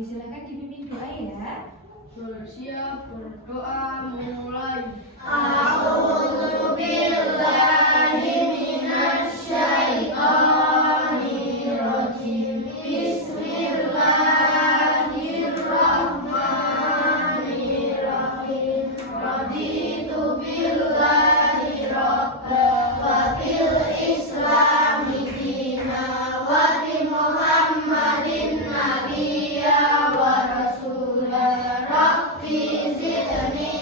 Oke, silakan dipimpin doa ya. Bersiap berdoa mulai. A'udzu billahi minasyaitonir rajim. Bismillahirrahmanirrahim. Raditu billahi rabban wa bil islami dinan wa bi Muhammadin nabiyya wa rasulan. Rabbi zidni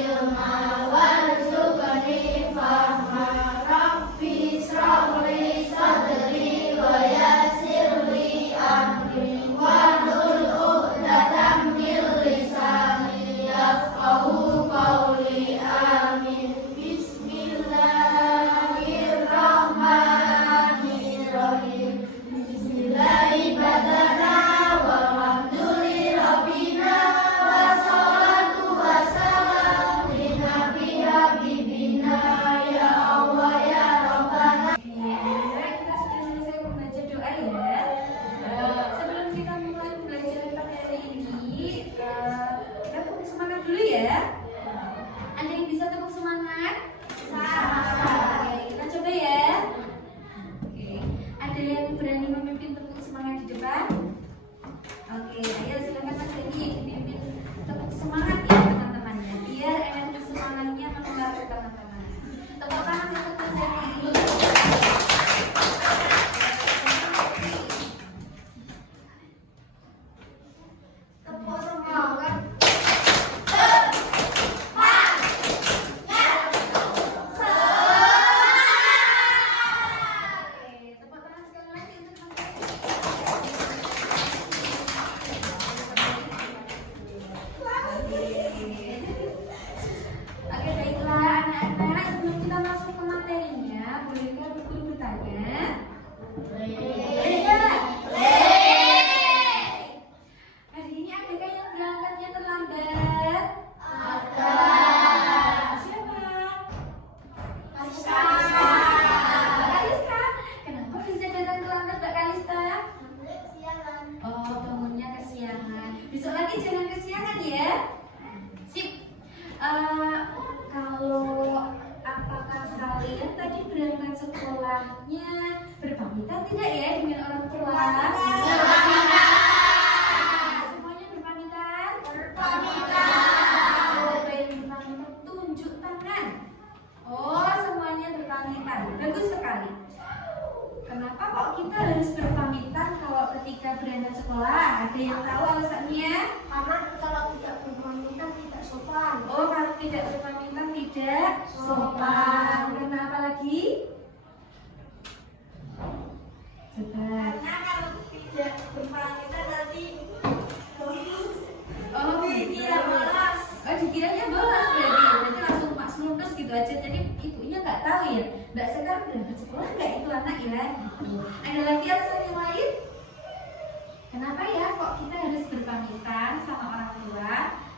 ilma warzuqni fahma. Rabbi ishrah li sadri wa yassir li amri wahlul 'uqdatam min lisani yafqahu qawli. Amin. Bismillahirrahmanirrahim. Bismillahi badana wa hamduli rabbina wa salatu wa salam li nabi habibina ya Allah ya Rabbana. Oke, kita sudah selesai membaca doa ya. Sebelum kita mulai pembelajaran pada hari ini, kita tepuk semangat dulu ya. Ada yang bisa tepuk semangat? Oke, kita coba ya. Oke, ada yang berani memimpin tepuk semangat di depan? Oke, ayo silakan Mas Denny memimpin tepuk semangat ya teman-temannya, biar energi semangatnya menular ke teman-teman. Tepuk tangan untuk Mas Denny dulu. Tepuk semangat. Oke, tepuk tangan sekali lagi untuk Mas Denny. Oke, baiklah anak-anak, sebelum kita masuk ke materinya, bolehkah guru bertanya? Boleh nggak? Hari ini adakah yang berangkatnya terlambat? Siapa? Kalista. Mbak Kalista. Kenapa bisa datang terlambat Mbak Kalista? Oh, bangunnya kesiangan. Besok lagi jangan kesiangan ya. Sip. Kalau apakah kalian tadi berangkat sekolahnya berpamitan tidak ya dengan orang tua? Semuanya berpamitan? Siapa yang berpamitan? Tunjuk tangan. Oh, semuanya berpamitan. Bagus sekali. Kenapa kok kita harus berpamitan kalau ketika berangkat sekolah? Ada yang tahu alasannya? Karena kalau tidak berpamitan tidak sopan. Oh, kalau tidak berpamitan tidak sopan. Kenapa lagi? Coba. Kalau tidak berpamitan nanti Oh, dikira bolos. Oh, dikiranya bolos berarti langsung Pak Sluntus gitu aja. Jadi ibunya nggak tahu ya. Mbak Sekar berangkat sekolah nggak itu anak ya? Gitu. Ada lagi alasan yang lain? Kenapa ya kok kita harus berpamitan sama orang tua?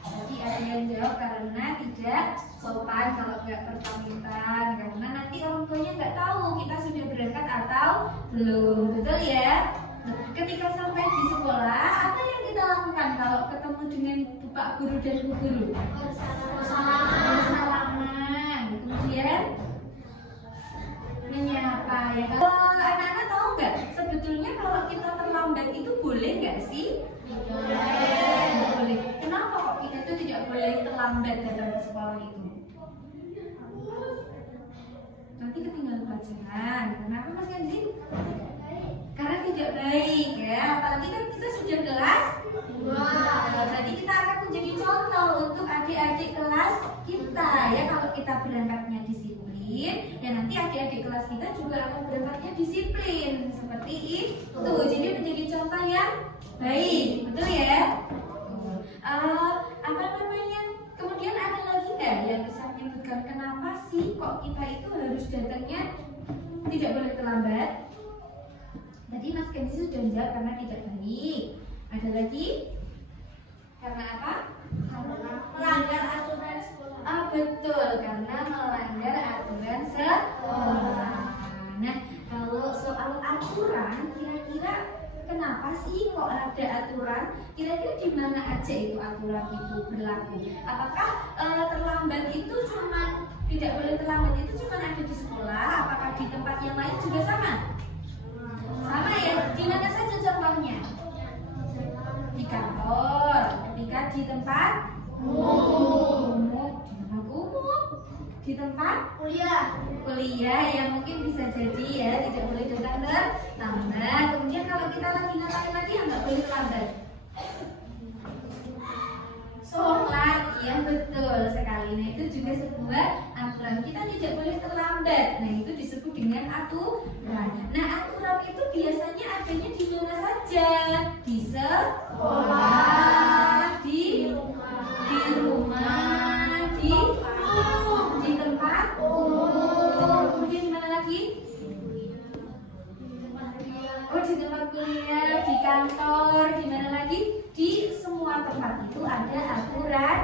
Tadi ada yang jawab karena tidak sopan kalau nggak berpamitan, karena nanti orang tuanya nggak tahu kita sudah berangkat atau belum, betul ya? Nah, ketika sampai di sekolah, apa yang kita lakukan kalau ketemu dengan Bapak Guru dan Bu Guru? Bersalaman, kemudian menyapa ya. Kalau anak-anak tahu nggak, sebetulnya kalau kita terlambat itu boleh nggak sih? Nggak boleh. Kenapa kok kita itu tidak boleh terlambat datang ke sekolah itu? Nanti ketinggalan pelajaran. Kenapa Mas Kenzi? Karena tidak baik ya. Apalagi kan kita sudah kelas 2. Jadi kita akan menjadi contoh untuk adik-adik kelas kita ya. Kalau kita berangkatnya disiplin, ya nanti adik-adik kelas kita juga akan berangkatnya disiplin seperti itu. Jadi menjadi contoh yang baik, betul ya? Apa namanya? Kemudian ada lagi nggak yang bisa menyebutkan kenapa sih kok kita itu harus datangnya tidak boleh terlambat? Tadi Mas Kenzi sudah menjawab karena tidak baik. Ada lagi? Karena apa? Melanggar aturan sekolah. Betul, karena melanggar aturan sekolah. Nah, kalau soal aturan, kira-kira kenapa sih kok ada aturan? Kira-kira di mana aja itu aturan itu berlaku? Apakah terlambat itu cuma tidak boleh terlambat itu cuma ada di sekolah? Apakah di tempat yang lain juga sama? Sama ya. Di mana saja contohnya? Di kantor, ketika di tempat umum, di tempat kuliah yang mungkin bisa jadi ya tidak boleh datang terlambat. Kemudian kalau kita lagi ngapain lagi yang nggak boleh terlambat? Sholat, ya betul sekali. Nah itu juga sebuah aturan, kita tidak boleh terlambat. Nah itu disebut dengan aturan. Nah aturan itu biasanya adanya di mana saja? Di sekolah, di rumah, di tempat umum. Kemudian di mana lagi? Oh di tempat kuliah, di kantor, di mana lagi? Di semua tempat itu ada aturan.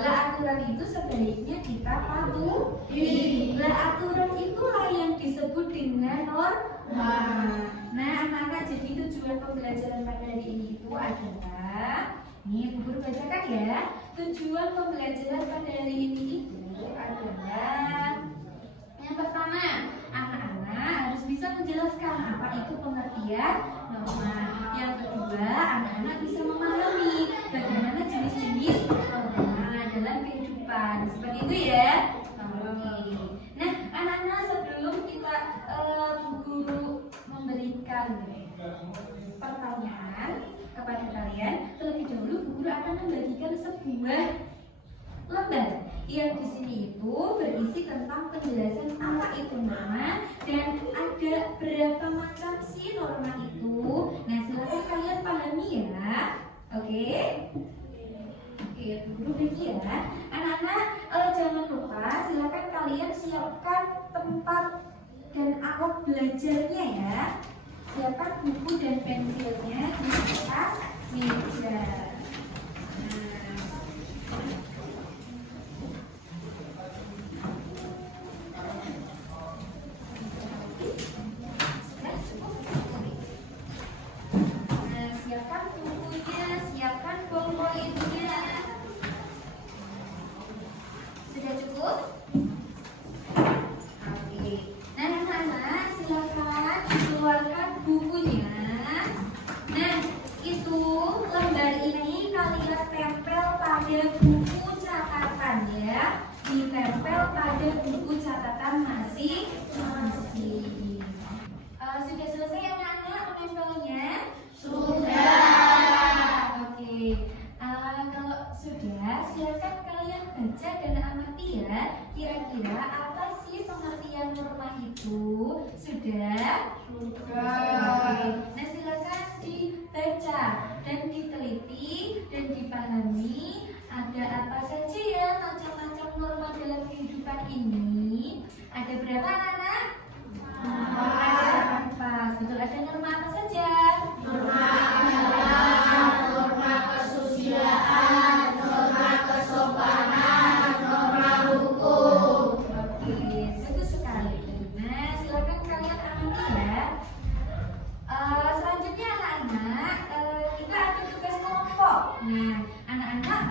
Lah aturan itu sebaiknya kita patuhi. Lah aturan itulah yang disebut dengan norma. Nah anak-anak, jadi tujuan pembelajaran pada hari ini itu adalah, nih guru bacakan ya. Tujuan pembelajaran pada hari ini itu adalah yang pertama, anak-anak harus bisa menjelaskan apa itu pengertian norma. Yang kedua, anak-anak bisa memahami bagaimana jenis-jenis norma dalam kehidupan. Seperti itu ya. Oke. Nah, anak-anak, sebelum kita guru memberikan pertanyaan kepada kalian, terlebih dahulu guru akan membagikan sebuah lembar yang di sini itu berisi tentang penjelasan apa itu norma dan ada berapa macam sih norma itu. Nah silakan kalian pahami ya. Oke, guru bagi ya. Anak-anak, jangan lupa silakan kalian siapkan tempat dan alat belajarnya ya. Siapkan buku dan pensilnya di atas meja. Siapkan bukunya, siapkan poin-poinnya. Sudah cukup? Oke. Nah, anak-anak, silakan keluarkan bukunya. Nah, itu lembar ini kalian tempel pada buku catatan ya. Ditempel pada buku catatan masing-masing. Sudah selesai anak-anak menempelnya? Sudah. Oke. Kalau sudah, silakan kalian baca dan amati ya. Kira-kira apa sih pengertian norma itu? Sudah? Oke. Nah, silakan dibaca dan diteliti dan dipahami ada apa saja ya macam-macam norma dalam kehidupan ini. Ada berapa anak? Ada 4. Betul, ada norma apa saja? Norma kesusilaan, norma kesopanan, norma hukum. Oke, bagus sekali. Nah, silakan kalian amati ya. Selanjutnya anak-anak, kita ada tugas kelompok. Nah, anak-anak,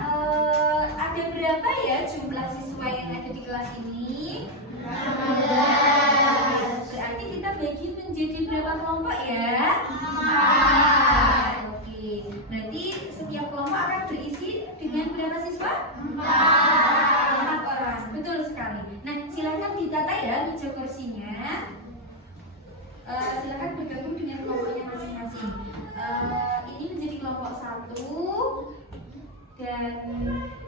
ada berapa ya jumlah siswa yang ada di kelas ini? 16. Berarti kita bagi menjadi berapa kelompok ya? 4. Oke, berarti setiap kelompok akan berisi dengan berapa siswa? 4 orang. Betul sekali. Nah, silakan ditata ya meja kursinya. Silakan bergabung dengan kelompoknya masing-masing. Ini menjadi kelompok 1 dan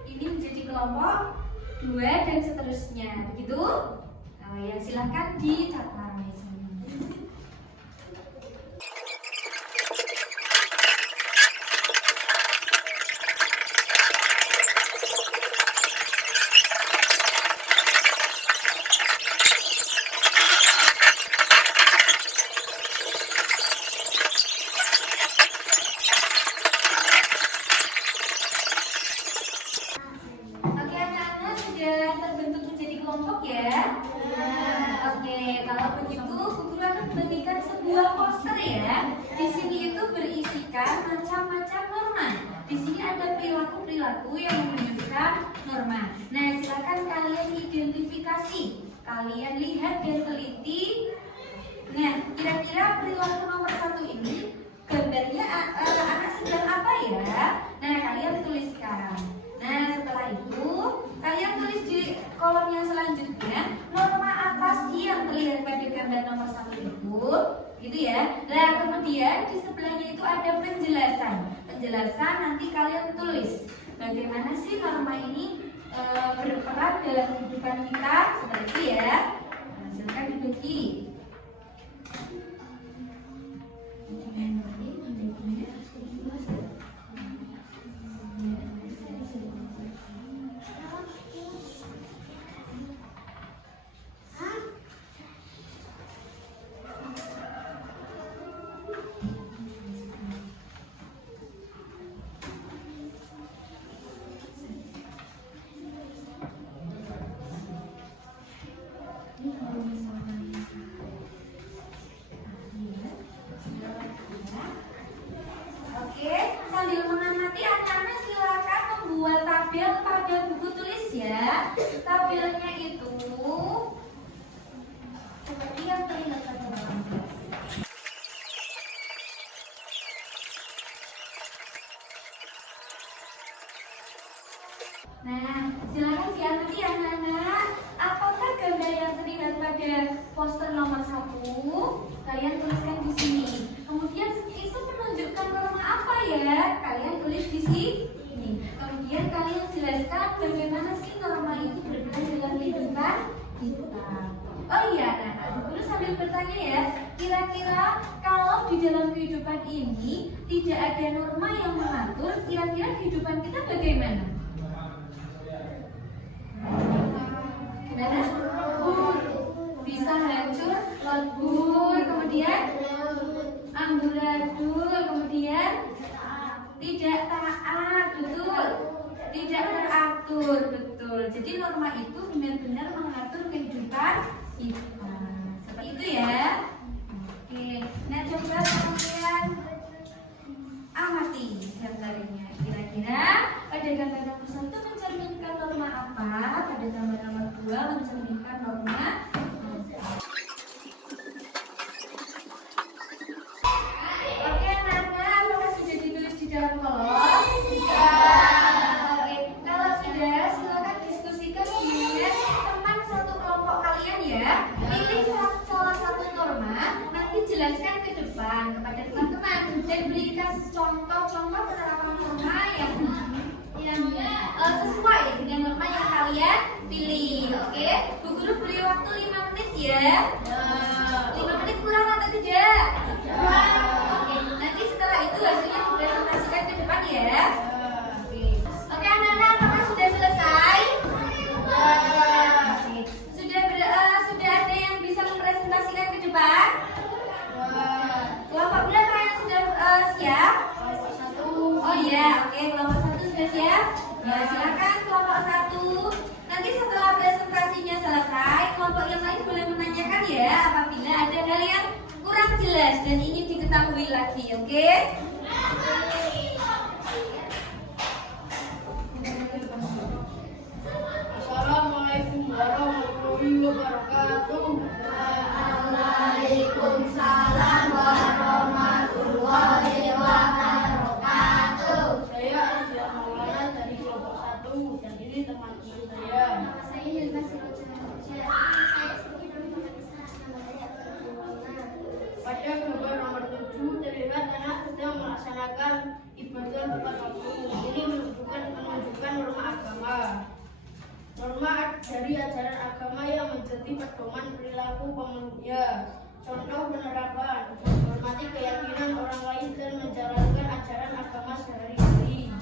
ini menjadi kelompok 2 dan seterusnya. Begitu? Ya, silakan ditata mejanya. Oke anak-anak, sudah terbentuk menjadi kelompok ya? Oke, kalau begitu observasi. Kalian lihat dan teliti. Nah, kira-kira perilaku nomor 1 ini gambarnya anak sedang apa ya? Nah, kalian tuliskan. Nah, setelah itu kalian tulis di kolom yang selanjutnya norma apa sih yang terlihat pada gambar nomor 1 itu, gitu ya. Nah, kemudian di sebelahnya itu ada penjelasan. Penjelasan nanti kalian tulis bagaimana sih norma ini berperan dalam kehidupan kita, seperti itu ya. Nah, silakan dibagi. Oke, sambil mengamati anak-anak silakan membuat tabel pada buku tulis ya. Tabelnya itu seperti yang terlihat pada belakang kelas. Nah, silakan diamati anak-anak. Apakah gambar yang terlihat pada poster nomor 1? Kalian tuliskan di sini. Kemudian itu menunjukkan norma apa ya? Kalian tulis di sini. Kemudian kalian jelaskan bagaimana sih norma itu berperan dalam kehidupan kita. Oh iya, nah, guru sambil bertanya ya. Kira-kira kalau di dalam kehidupan ini tidak ada norma yang mengatur, kira-kira kehidupan kita bagaimana? Gimana? Bisa hancur, lebur, kemudian amburadul, kemudian tidak taat, betul, tidak teratur, betul. Jadi norma itu benar-benar mengatur kehidupan kita. Seperti itu ya. Oke, nah coba kalian amati gambarnya. Kira-kira pada gambar nomor 1 mencerminkan norma apa? Pada gambar nomor 2 mencerminkan norma apa? Oke, anak-anak, apakah sudah ditulis di dalam kolom? Oke, kalau sudah, silakan diskusikan dengan teman satu kelompok kalian ya. Pilih salah satu norma, nanti jelaskan ke depan kepada teman-teman dan berikan contoh-contoh penerapan norma yang sesuai dengan norma yang kalian pilih. Oke, Bu Guru beri waktu 5 menit ya. 5 menit kurang atau tidak? Oke, nanti setelah itu hasilnya dipresentasikan ke depan ya. Oke, anak-anak, apakah sudah selesai? Oke. Sudah ada yang bisa mempresentasikan ke depan? Kelompok berapa yang sudah siap? Oh iya, oke, kelompok 1 sudah siap? Ya, silakan kelompok 1. Nanti setelah presentasinya selesai, kelompok yang lain boleh menanyakan ya apabila ada hal yang kurang jelas dan ingin diketahui lagi, oke? Assalamualaikum warahmatullahi wabarakatuh. Waalaikumsalam warahmatullahi wabarakatuh. Saya Azhar Maulana dari kelompok 1 dan ini teman-teman saya. Nama saya Hilma Sirojana Hujah. Saya sebagai teman Pada gambar nomor 7 terlihat anak sedang melaksanakan ibadah tepat waktu. Ini menunjukkan norma agama. Norma dari ajaran agama yang menjadi pedoman perilaku pemeluknya. Contoh penerapan: menghormati keyakinan orang lain dan menjalankan ajaran agama sehari-hari.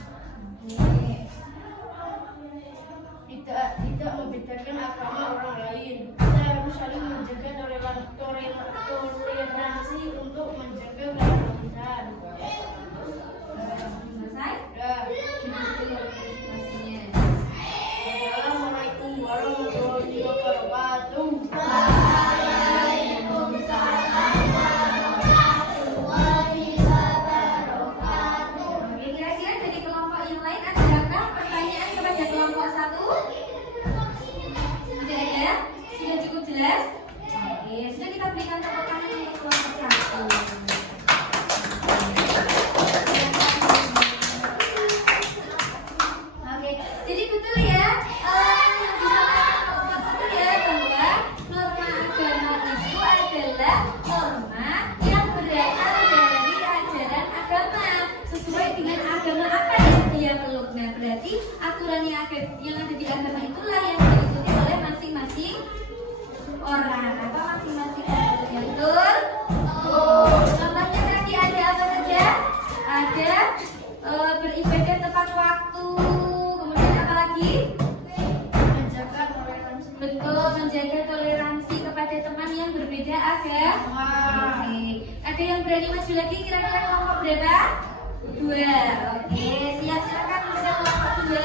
Tidak membedakan agama orang lain. Kita harus saling menjaga toleransi untuk menjaga keharmonisan. Selesai? Ya. Pastinya. Assalamualaikum warahmatullahi wabarakatuh. Waalaikumsalam warahmatullahi wabarakatuh. aturan yang ada di agama itulah yang diikuti oleh masing-masing orang. Apa masing-masing orang yang betul? Contohnya tadi ada apa saja? Ada beribadah tepat waktu. Kemudian apa lagi? Menjaga toleransi. Betul, menjaga toleransi kepada teman yang berbeda agama. Oke. Ada yang berani maju lagi kira-kira kelompok berapa? 2. Oke, siap, silakan bisa kelompok 2.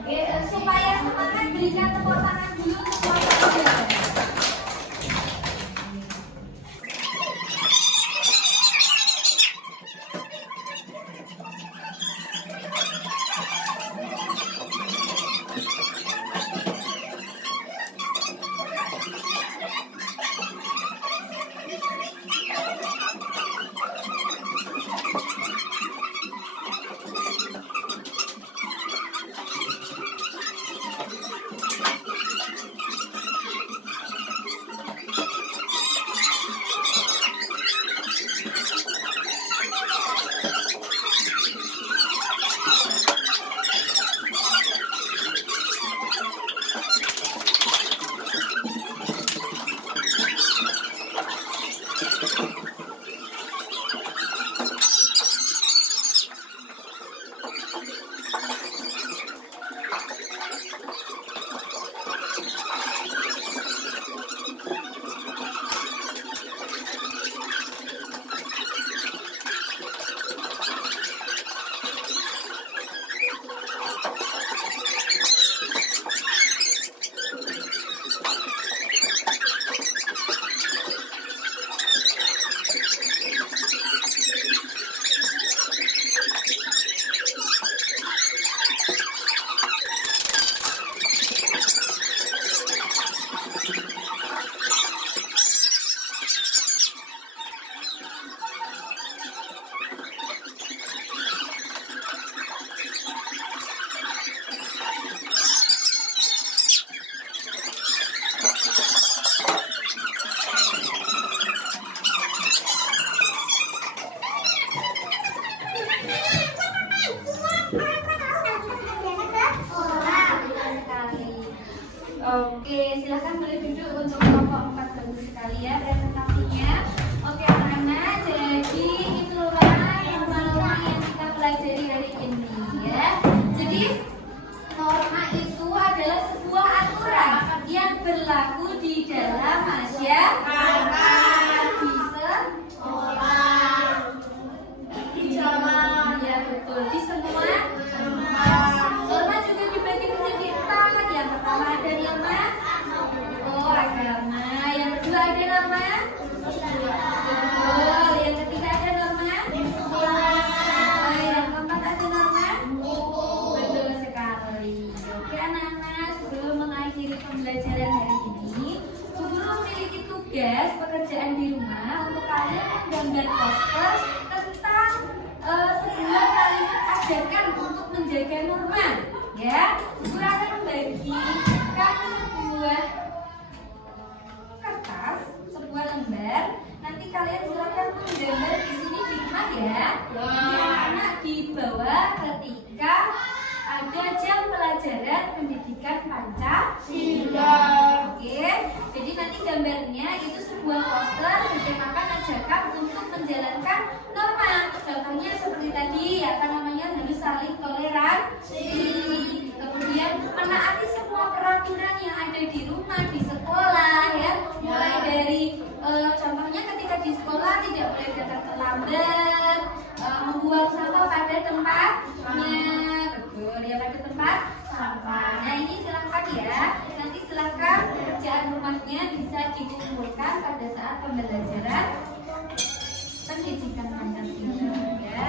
Oke, supaya semangat berikan tepuk tangan dulu untuk kelompok 2. Oke, silahkan boleh duduk untuk kelompok 4 bagus sekali ya presentasinya. Oke anak-anak, jadi itulah norma-norma yang kita pelajari hari ini ya. Jadi norma itu adalah sebuah aturan yang berlaku di dalam masyarakat. Bisa Di zaman. ya betul di semua tempat. Norma juga dibagi menjadi 4. Yang pertama ada nama agama. Yang kedua ada nama betul. Yang ketiga ada norma yang keempat ada norma betul sekali. Oke anak-anak, sebelum mengakhiri pembelajaran hari ini, guru memiliki tugas pekerjaan di rumah untuk kalian menggambar poster tentang sebuah kalimat ajarkan untuk menjaga norma ya. Guru akan membagikan sebuah lembar. Nanti kalian silakan menggambar di sini di rumah ya. Nanti anak-anak di bawah ketika ada jam pelajaran pendidikan Pancasila. Oke, jadi nanti gambarnya itu sebuah poster bertemakan ajakan untuk menjalankan norma. Contohnya seperti tadi apa namanya, harus saling toleransi. Kemudian menaati semua peraturan yang ada di rumah, di sekolah ya. Mulai dari contohnya ketika di sekolah tidak boleh datang terlambat, membuang sampah pada tempatnya, betul ya, pada tempat sampah. Nah ini silakan ya, nanti silakan pekerjaan rumahnya bisa dikumpulkan pada saat pembelajaran pendidikan Pancasila ya.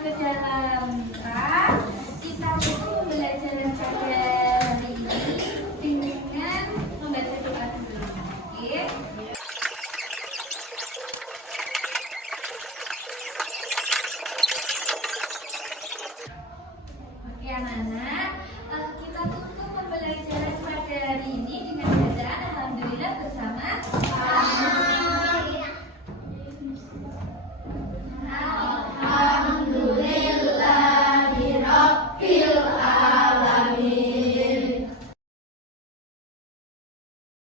ke dalam